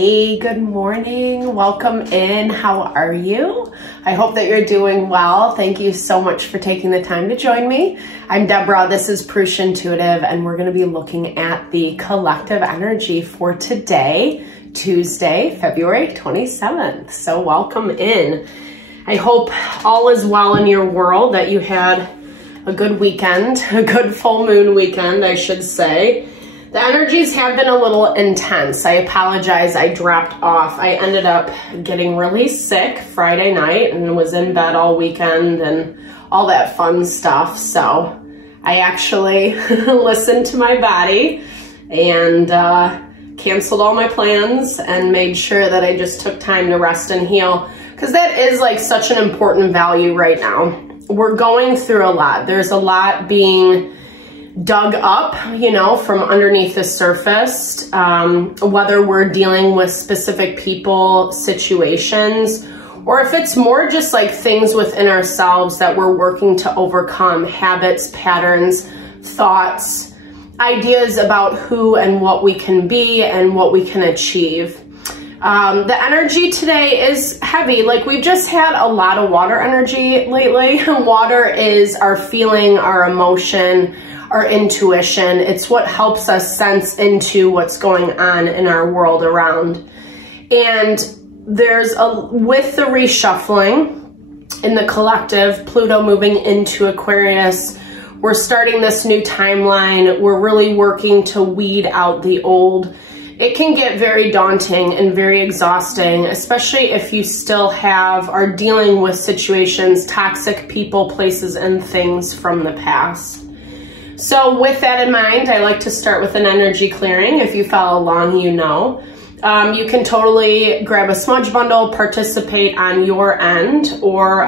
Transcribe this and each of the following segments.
Hey, good morning. Welcome in. How are you? I hope that you're doing well. Thank you so much for taking the time to join me. I'm Deborah. This is Purusha Intuitive, and we're going to be looking at the collective energy for today, Tuesday, February 27th. So welcome in. I hope all is well in your world, that you had a good weekend, a good full moon weekend, I should say. The energies have been a little intense. I apologize, I dropped off. I ended up getting really sick Friday night and was in bed all weekend and all that fun stuff. So I actually listened to my body and canceled all my plans and made sure that I just took time to rest and heal, because that is like such an important value right now. We're going through a lot. There's a lot being dug up, you know, from underneath the surface, whether we're dealing with specific people, situations, or if it's more just like things within ourselves that we're working to overcome, habits, patterns, thoughts, ideas about who and what we can be and what we can achieve. The energy today is heavy. Like, we've just had a lot of water energy lately. Water is our feeling, our emotion, our intuition. It's what helps us sense into what's going on in our world around. And with the reshuffling in the collective, Pluto moving into Aquarius, we're starting this new timeline. We're really working to weed out the old. It can get very daunting and very exhausting, especially if you still are dealing with situations, toxic people, places, and things from the past. So with that in mind, I like to start with an energy clearing. If you follow along, you know. You can totally grab a smudge bundle, participate on your end, or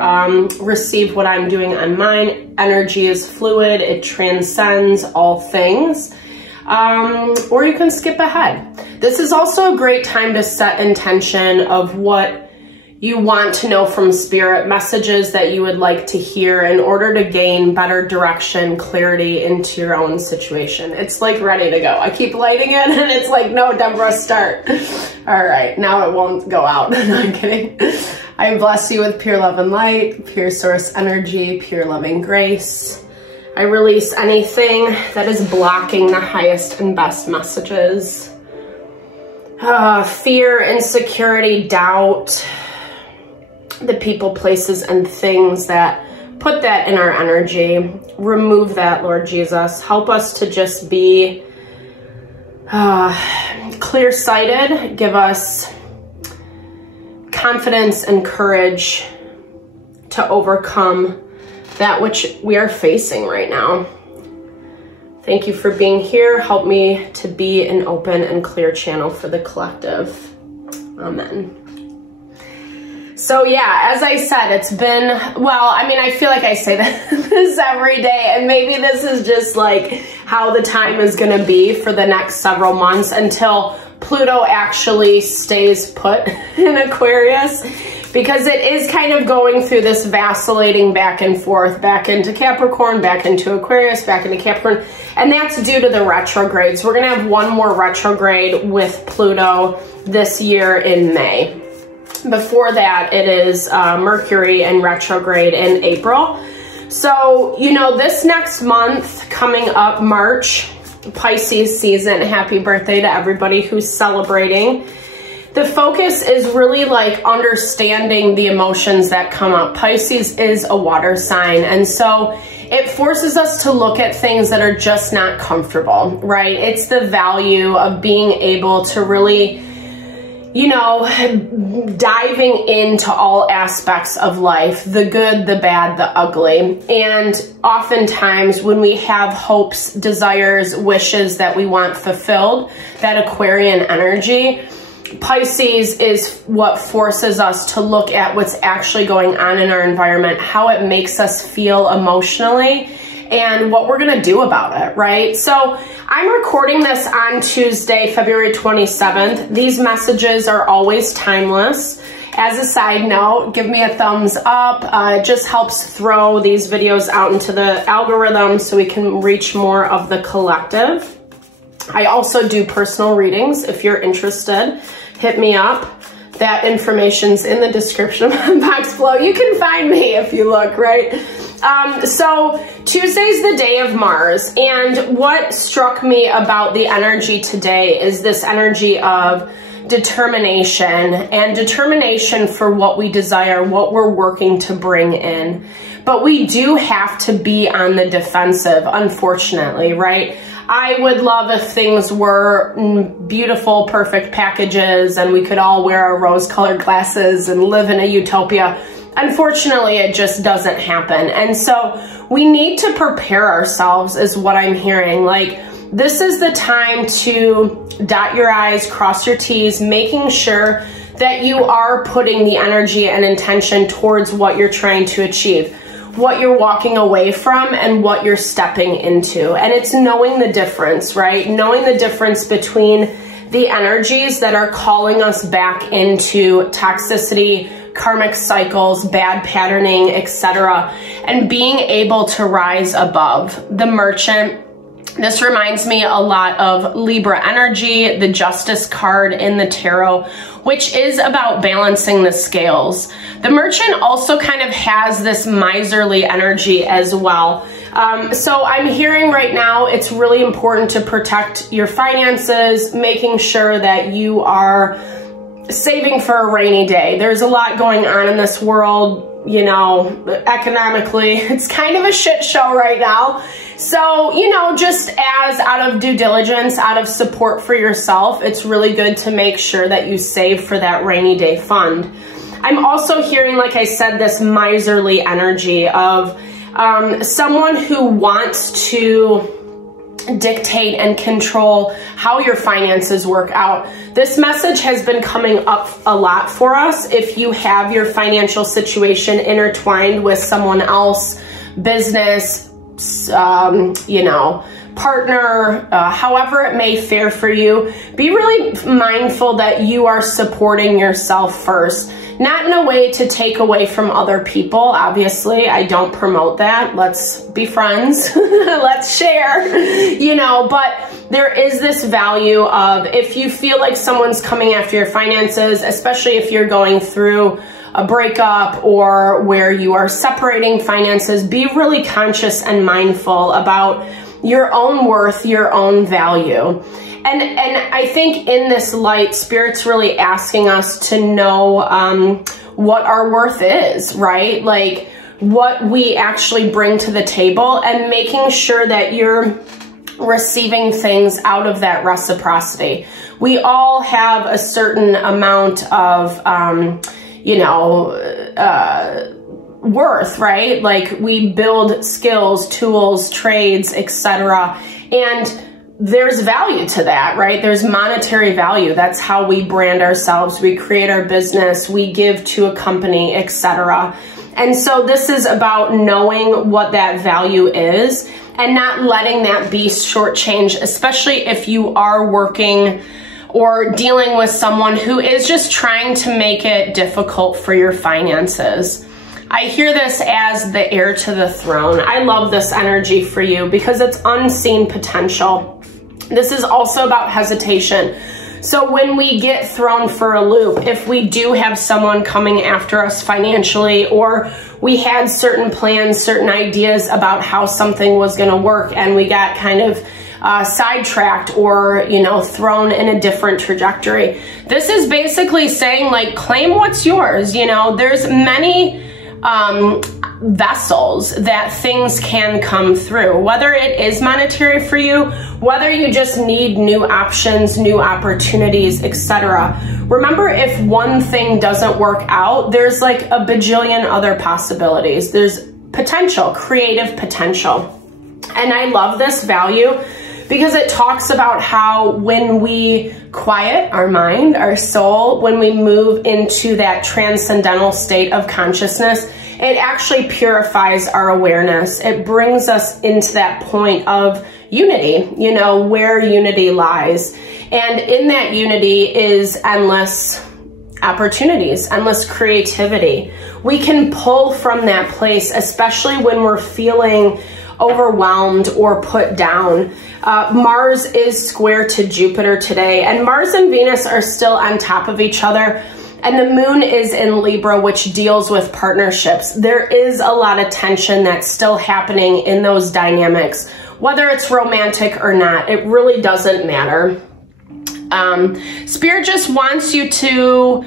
receive what I'm doing on mine. Energy is fluid. It transcends all things. Or you can skip ahead. This is also a great time to set intention of what you want to know from spirit, messages that you would like to hear in order to gain better direction, clarity into your own situation. It's like ready to go. I keep lighting it and it's like, no, Deborah, start. All right, now it won't go out. No, I'm kidding. I bless you with pure love and light, pure source energy, pure loving grace. I release anything that is blocking the highest and best messages. Fear, insecurity, doubt, the people, places, and things that put that in our energy. Remove that, Lord Jesus. Help us to just be clear-sighted. Give us confidence and courage to overcome that which we are facing right now. Thank you for being here. Help me to be an open and clear channel for the collective. Amen. So yeah, as I said, it's been, well, I mean, I feel like I say this every day, and maybe this is just like how the time is going to be for the next several months until Pluto actually stays put in Aquarius, because it is kind of going through this vacillating back and forth, back into Capricorn, back into Aquarius, back into Capricorn, and that's due to the retrogrades. We're going to have one more retrograde with Pluto this year in May. Before that, it is Mercury in retrograde in April. So, you know, this next month coming up, March, Pisces season, happy birthday to everybody who's celebrating. The focus is really like understanding the emotions that come up. Pisces is a water sign, and so it forces us to look at things that are just not comfortable, right? It's the value of being able to really, you know, diving into all aspects of life, the good, the bad, the ugly. And oftentimes when we have hopes, desires, wishes that we want fulfilled, that Aquarian energy, Pisces is what forces us to look at what's actually going on in our environment, how it makes us feel emotionally, and what we're going to do about it, right? So I'm recording this on Tuesday, February 27th. These messages are always timeless. As a side note, give me a thumbs up. It just helps throw these videos out into the algorithm so we can reach more of the collective. I also do personal readings if you're interested. hit me up. That information's in the description box below. You can find me if you look, right? So Tuesday's the day of Mars, and what struck me about the energy today is this energy of determination, and determination for what we desire, what we're working to bring in. But we do have to be on the defensive, unfortunately, right? I would love if things were beautiful, perfect packages and we could all wear our rose-colored glasses and live in a utopia. Unfortunately, it just doesn't happen. And so we need to prepare ourselves is what I'm hearing. Like, this is the time to dot your I's, cross your T's, making sure that you are putting the energy and intention towards what you're trying to achieve, what you're walking away from, and what you're stepping into. And it's knowing the difference, right? Knowing the difference between the energies that are calling us back into toxicity, karmic cycles, bad patterning, etc., and being able to rise above. The Merchant, this reminds me a lot of Libra energy, the Justice card in the tarot, which is about balancing the scales. The Merchant also kind of has this miserly energy as well. So I'm hearing right now it's really important to protect your finances, making sure that you are saving for a rainy day. There's a lot going on in this world, you know, economically. It's kind of a shit show right now. So, you know, just as out of due diligence, out of support for yourself, it's really good to make sure that you save for that rainy day fund. I'm also hearing, like I said, this miserly energy of someone who wants to dictate and control how your finances work out. This message has been coming up a lot for us. If you have your financial situation intertwined with someone else, business, you know, partner, however it may fare for you, be really mindful that you are supporting yourself first. Not in a way to take away from other people, obviously. I don't promote that. Let's be friends. Let's share, you know, but there is this value of, if you feel like someone's coming after your finances, especially if you're going through a breakup or where you are separating finances, be really conscious and mindful about your own worth, your own value. And I think in this light, Spirit's really asking us to know what our worth is, right? Like what we actually bring to the table, and making sure that you're receiving things out of that reciprocity. We all have a certain amount of, you know, worth, right? Like we build skills, tools, trades, etc. And there's value to that, right? There's monetary value. That's how we brand ourselves. We create our business, we give to a company, etc. And so this is about knowing what that value is and not letting that be shortchanged, especially if you are working or dealing with someone who is just trying to make it difficult for your finances. I hear this as the heir to the throne. I love this energy for you because it's unseen potential. This is also about hesitation. So when we get thrown for a loop, if we do have someone coming after us financially, or we had certain plans, certain ideas about how something was going to work, and we got kind of sidetracked or, you know, thrown in a different trajectory. This is basically saying, like, claim what's yours. You know, there's many vessels that things can come through, whether it is monetary for you, whether you just need new options, new opportunities, etc. Remember, if one thing doesn't work out, there's like a bajillion other possibilities. There's potential, creative potential. And I love this value because it talks about how when we quiet our mind, our soul, when we move into that transcendental state of consciousness, it actually purifies our awareness. It brings us into that point of unity, you know, where unity lies. And in that unity is endless opportunities, endless creativity. We can pull from that place, especially when we're feeling overwhelmed or put down. Mars is square to Jupiter today, and Mars and Venus are still on top of each other. And the moon is in Libra, which deals with partnerships. There is a lot of tension that's still happening in those dynamics, whether it's romantic or not. It really doesn't matter. Spirit just wants you to,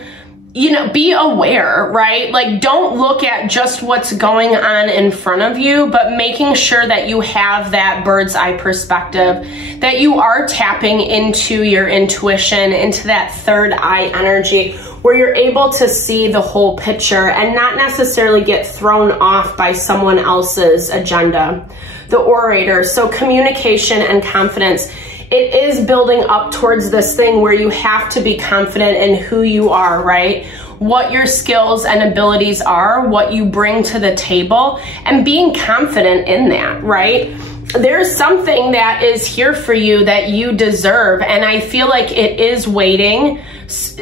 you know, be aware, right? Like, don't look at just what's going on in front of you, but making sure that you have that bird's eye perspective, that you are tapping into your intuition, into that third eye energy, where you're able to see the whole picture and not necessarily get thrown off by someone else's agenda. The orator, so communication and confidence. It is building up towards this thing where you have to be confident in who you are, right? What your skills and abilities are, what you bring to the table, and being confident in that, right? There's something that is here for you that you deserve, and I feel like it is waiting.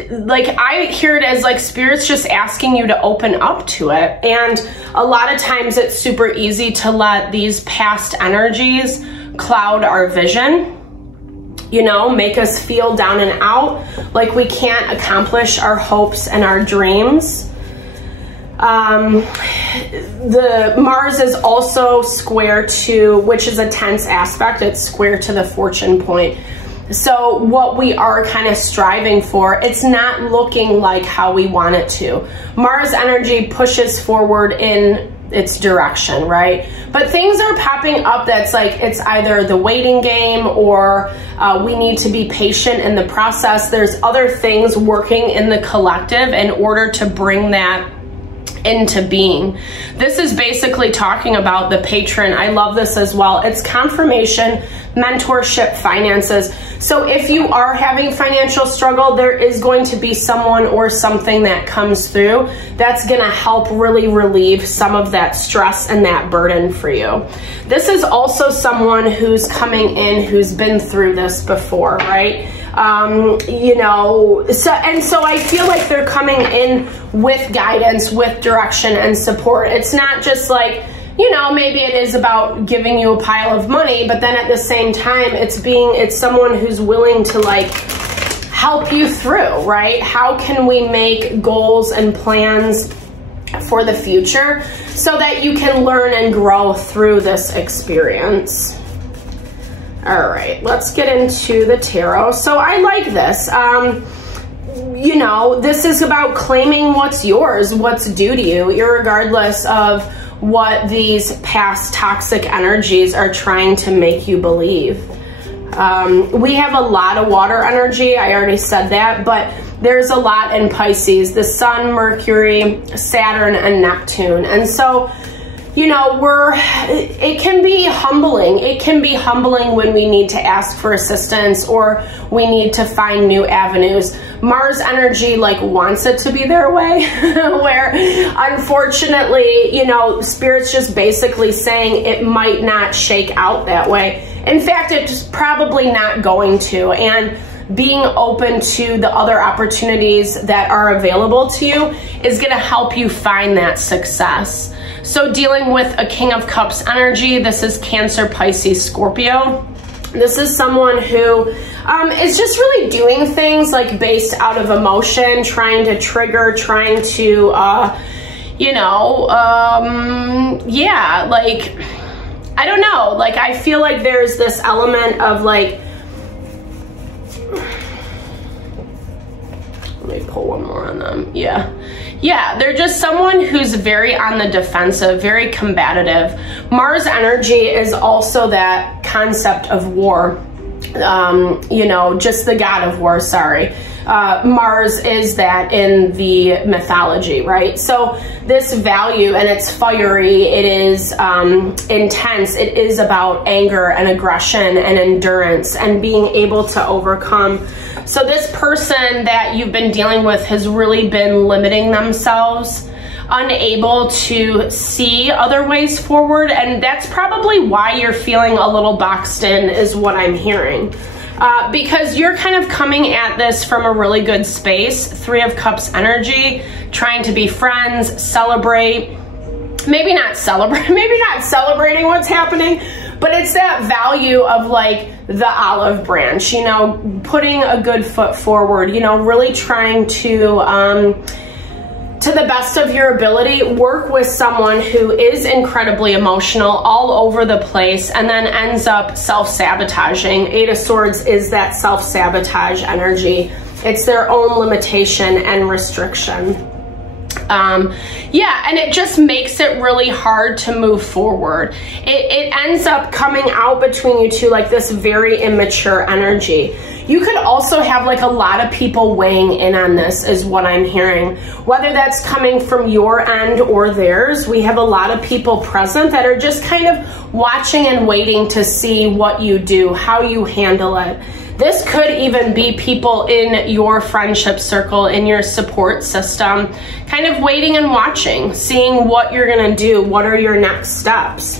Like, I hear it as like Spirit's just asking you to open up to it. And a lot of times it's super easy to let these past energies cloud our vision, you know, make us feel down and out, like we can't accomplish our hopes and our dreams. The Mars is also square to, which is a tense aspect, it's square to the fortune point. So what we are kind of striving for, it's not looking like how we want it to. Mars energy pushes forward in its direction, right? But things are popping up that's like, it's either the waiting game or we need to be patient in the process. There's other things working in the collective in order to bring that into being. This is basically talking about the patron. I love this as well. It's confirmation, mentorship, finances. So if you are having financial struggle, there is going to be someone or something that comes through that's going to help really relieve some of that stress and that burden for you. This is also someone who's coming in who's been through this before, right? You know, so I feel like they're coming in with guidance, with direction and support. It's not just like, you know, maybe it is about giving you a pile of money, but then at the same time, it's someone who's willing to like help you through, right? How can we make goals and plans for the future so that you can learn and grow through this experience? All right, let's get into the tarot. So I like this. You know, this is about claiming what's yours, what's due to you, irregardless of what these past toxic energies are trying to make you believe. We have a lot of water energy. I already said that, but there's a lot in Pisces, the Sun, Mercury, Saturn, and Neptune. And so, you know, it can be humbling. It can be humbling when we need to ask for assistance or we need to find new avenues. Mars energy like wants it to be their way, where unfortunately, you know, Spirit's just basically saying it might not shake out that way. In fact, it's probably not going to. And being open to the other opportunities that are available to you is going to help you find that success. So dealing with a King of Cups energy, this is Cancer, Pisces, Scorpio. This is someone who is just really doing things like based out of emotion, trying to trigger, trying to, you know, yeah, like, I don't know. Like, I feel like there's this element of like, let me pull one more on them. Yeah, they're just someone who's very on the defensive, very combative. Mars energy is also that concept of war. You know, just the god of war, sorry. Mars is that in the mythology, right? So this value, and it's fiery, it is intense, it is about anger and aggression and endurance and being able to overcome. So this person that you've been dealing with has really been limiting themselves, unable to see other ways forward, and that's probably why you're feeling a little boxed in, is what I'm hearing. Because you're kind of coming at this from a really good space, Three of Cups energy, trying to be friends, celebrate, maybe not celebrating what's happening, but it's that value of like the olive branch, you know, putting a good foot forward, you know, really trying to the best of your ability, work with someone who is incredibly emotional, all over the place, and then ends up self-sabotaging. Eight of Swords is that self-sabotage energy. It's their own limitation and restriction. Yeah, and it just makes it really hard to move forward. It ends up coming out between you two like this very immature energy. You could also have like a lot of people weighing in on this is what I'm hearing. Whether that's coming from your end or theirs, we have a lot of people present that are just kind of watching and waiting to see what you do, how you handle it. This could even be people in your friendship circle, in your support system, kind of waiting and watching, seeing what you're gonna do, what are your next steps.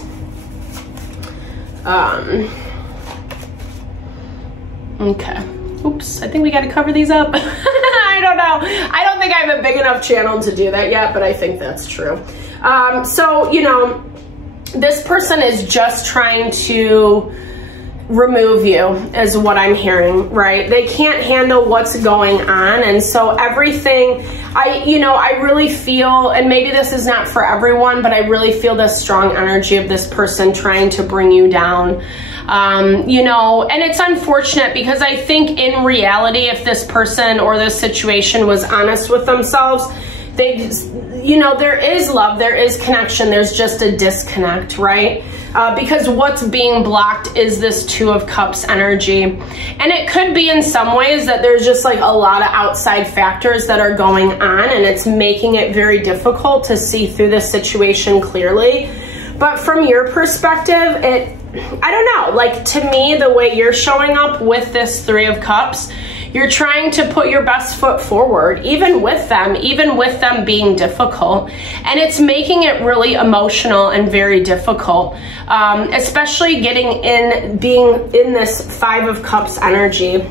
Okay. Oops, I think we gotta cover these up. I don't know. I don't think I have a big enough channel to do that yet, but I think that's true. So, you know, this person is just trying to remove you is what I'm hearing, right? They can't handle what's going on. And so everything, I really feel, and maybe this is not for everyone, but I really feel this strong energy of this person trying to bring you down. You know, and it's unfortunate because I think in reality, if this person or this situation was honest with themselves, they just, you know, there is love, there is connection, there's just a disconnect, right? Because what's being blocked is this Two of Cups energy. And it could be in some ways that there's just like a lot of outside factors that are going on and it's making it very difficult to see through this situation clearly. But from your perspective, I don't know, like to me, the way you're showing up with this Three of Cups, you're trying to put your best foot forward, even with them being difficult. And it's making it really emotional and very difficult, especially being in this Five of Cups energy.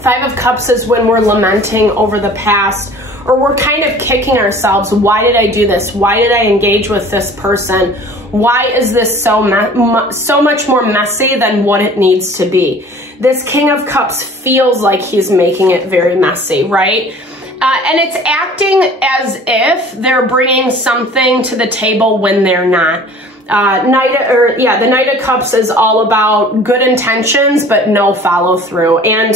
Five of Cups is when we're lamenting over the past, or we're kind of kicking ourselves. Why did I do this? Why did I engage with this person? Why is this so much more messy than what it needs to be? This King of Cups feels like he's making it very messy, right? And it's acting as if they're bringing something to the table when they're not. The Knight of Cups is all about good intentions, but no follow through. And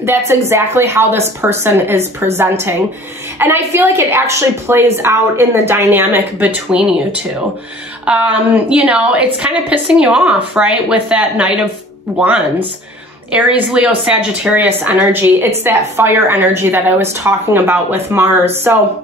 that's exactly how this person is presenting. And I feel like it actually plays out in the dynamic between you two. You know, it's kind of pissing you off, right? With that Knight of Wands, Aries, Leo, Sagittarius energy. It's that fire energy that I was talking about with Mars. So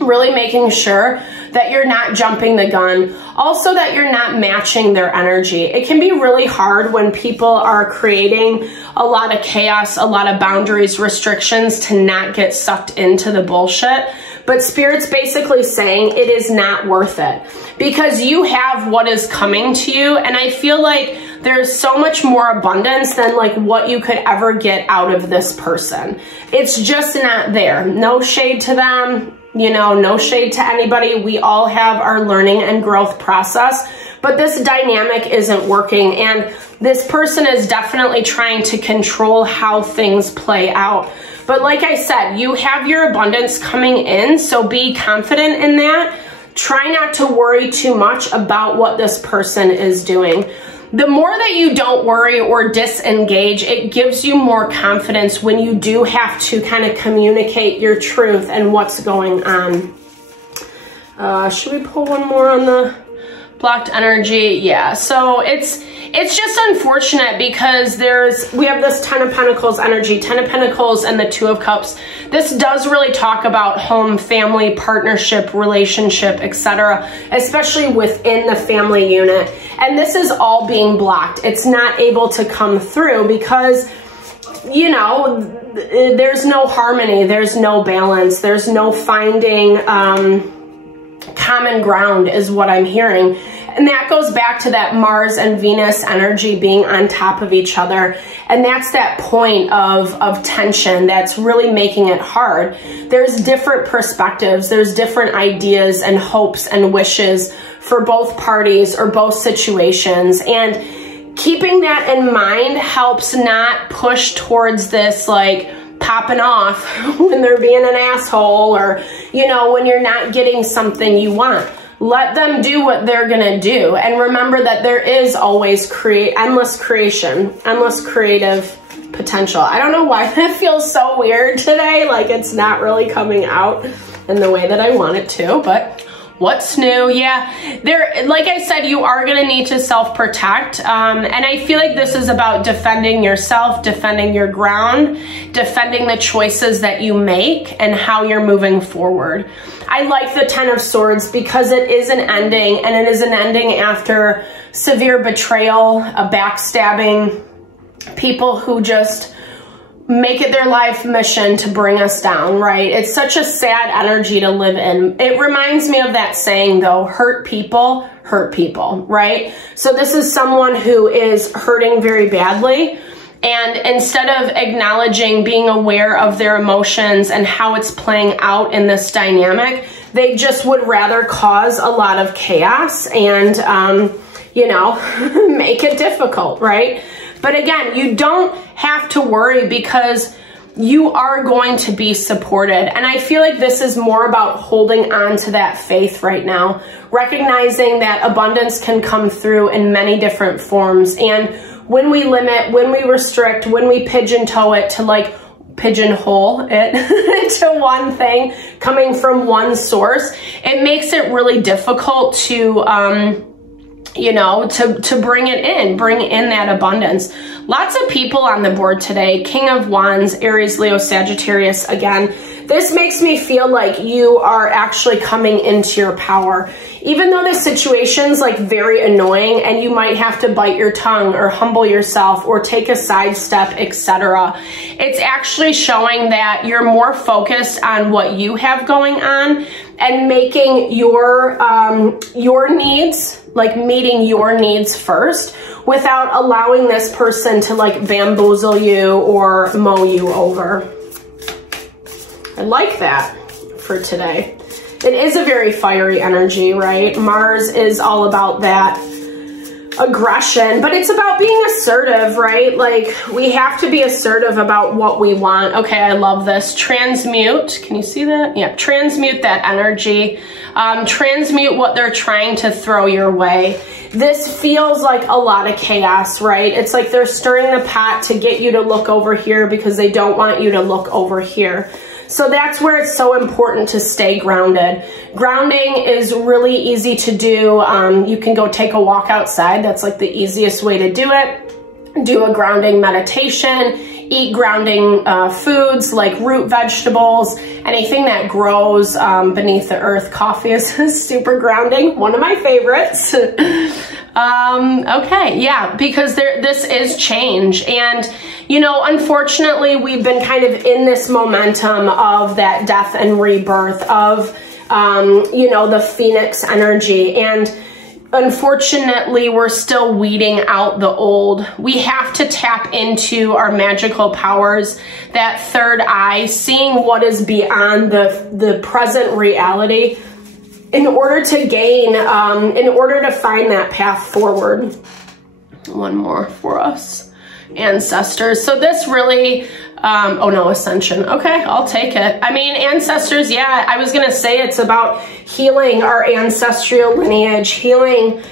really making sure that you're not jumping the gun. Also that you're not matching their energy. It can be really hard when people are creating a lot of chaos, a lot of boundaries, restrictions to not get sucked into the bullshit. But Spirit's basically saying it is not worth it because you have what is coming to you. And I feel like there's so much more abundance than like what you could ever get out of this person. It's just not there. No shade to them. You know, no shade to anybody. We all have our learning and growth process, but this dynamic isn't working. And this person is definitely trying to control how things play out. But like I said, you have your abundance coming in, so be confident in that. Try not to worry too much about what this person is doing. The more that you don't worry or disengage, it gives you more confidence when you do have to kind of communicate your truth and what's going on. Should we pull one more on the blocked energy? Yeah, so it's just unfortunate because we have this Ten of Pentacles energy, Ten of Pentacles and the Two of Cups. This does really talk about home, family, partnership, relationship, etc., especially within the family unit. And this is all being blocked. It's not able to come through because, you know, there's no harmony, there's no balance, there's no finding common ground is what I'm hearing. And that goes back to that Mars and Venus energy being on top of each other. And that's that point of tension that's really making it hard. There's different perspectives. There's different ideas and hopes and wishes for both parties or both situations. And keeping that in mind helps not push towards this like popping off when they're being an asshole, or, you know, when you're not getting something you want. Let them do what they're gonna do. And remember that there is always endless creation, endless creative potential. I don't know why that feels so weird today. Like it's not really coming out in the way that I want it to, but what's new? Yeah, like I said, you are gonna need to self-protect. And I feel like this is about defending yourself, defending your ground, defending the choices that you make and how you're moving forward. I like the Ten of Swords because it is an ending, and it is an ending after severe betrayal, a backstabbing, people who just make it their life mission to bring us down, right? It's such a sad energy to live in. It reminds me of that saying though, hurt people, right? So this is someone who is hurting very badly. And instead of acknowledging, being aware of their emotions and how it's playing out in this dynamic, they just would rather cause a lot of chaos and, you know, make it difficult, right? But again, you don't have to worry because you are going to be supported. And I feel like this is more about holding on to that faith right now, recognizing that abundance can come through in many different forms. And when we limit, when we restrict, when we pigeonhole it to like pigeonhole it to one thing coming from one source, it makes it really difficult to, you know, to bring in that abundance. Lots of people on the board today. King of Wands, Aries, Leo, Sagittarius. Again, this makes me feel like you are actually coming into your power. Even though the situation's like very annoying and you might have to bite your tongue or humble yourself or take a sidestep, etc., it's actually showing that you're more focused on what you have going on and making your needs, like meeting your needs first, without allowing this person to like bamboozle you or mow you over. I like that for today. It is a very fiery energy, right? Mars is all about that aggression, but it's about being assertive, right? Like we have to be assertive about what we want. Okay, I love this. Transmute. Can you see that? Yeah, transmute that energy. Transmute what they're trying to throw your way. This feels like a lot of chaos, right? It's like they're stirring the pot to get you to look over here because they don't want you to look over here. So that's where it's so important to stay grounded. Grounding is really easy to do. You can go take a walk outside. That's like the easiest way to do it. Do a grounding meditation. Eat grounding foods like root vegetables. Anything that grows beneath the earth. Coffee is super grounding. One of my favorites. Okay, yeah, because this is change. And, you know, unfortunately, we've been kind of in this momentum of that death and rebirth of, you know, the Phoenix energy. And unfortunately, we're still weeding out the old. We have to tap into our magical powers, that third eye, seeing what is beyond the present reality, in order to gain, in order to find that path forward. One more for us, ancestors. So this really, oh no, ascension. Okay, I'll take it. I mean, ancestors, yeah, I was gonna say it's about healing our ancestral lineage, healing,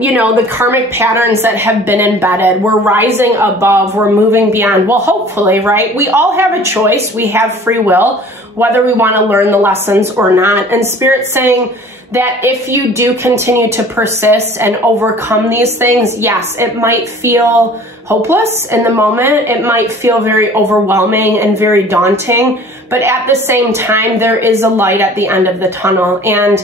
you know, the karmic patterns that have been embedded. We're rising above, we're moving beyond. Well, hopefully, right? We all have a choice. We have free will, whether we want to learn the lessons or not. And Spirit's saying that if you do continue to persist and overcome these things, yes, it might feel hopeless in the moment. It might feel very overwhelming and very daunting. But at the same time, there is a light at the end of the tunnel. And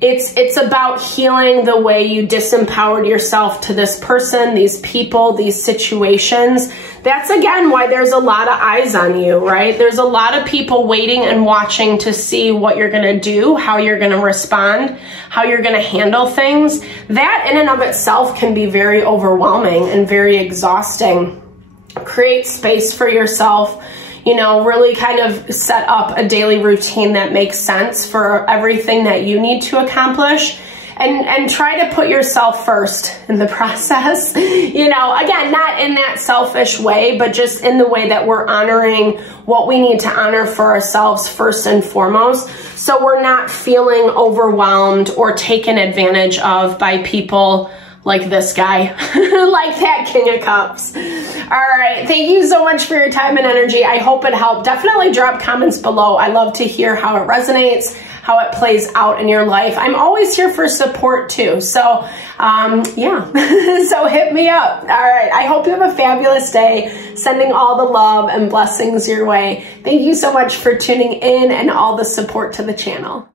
It's about healing the way you disempowered yourself to this person, these people, these situations. That's again why there's a lot of eyes on you, right? There's a lot of people waiting and watching to see what you're going to do, how you're going to respond, how you're going to handle things. That in and of itself can be very overwhelming and very exhausting. Create space for yourself. You know, really kind of set up a daily routine that makes sense for everything that you need to accomplish, and try to put yourself first in the process. You know, again, not in that selfish way, but just in the way that we're honoring what we need to honor for ourselves first and foremost. So we're not feeling overwhelmed or taken advantage of by people like this guy, like that King of Cups. All right, thank you so much for your time and energy. I hope it helped. Definitely drop comments below. I love to hear how it resonates, how it plays out in your life. I'm always here for support too. So yeah, so hit me up. All right, I hope you have a fabulous day. Sending all the love and blessings your way. Thank you so much for tuning in and all the support to the channel.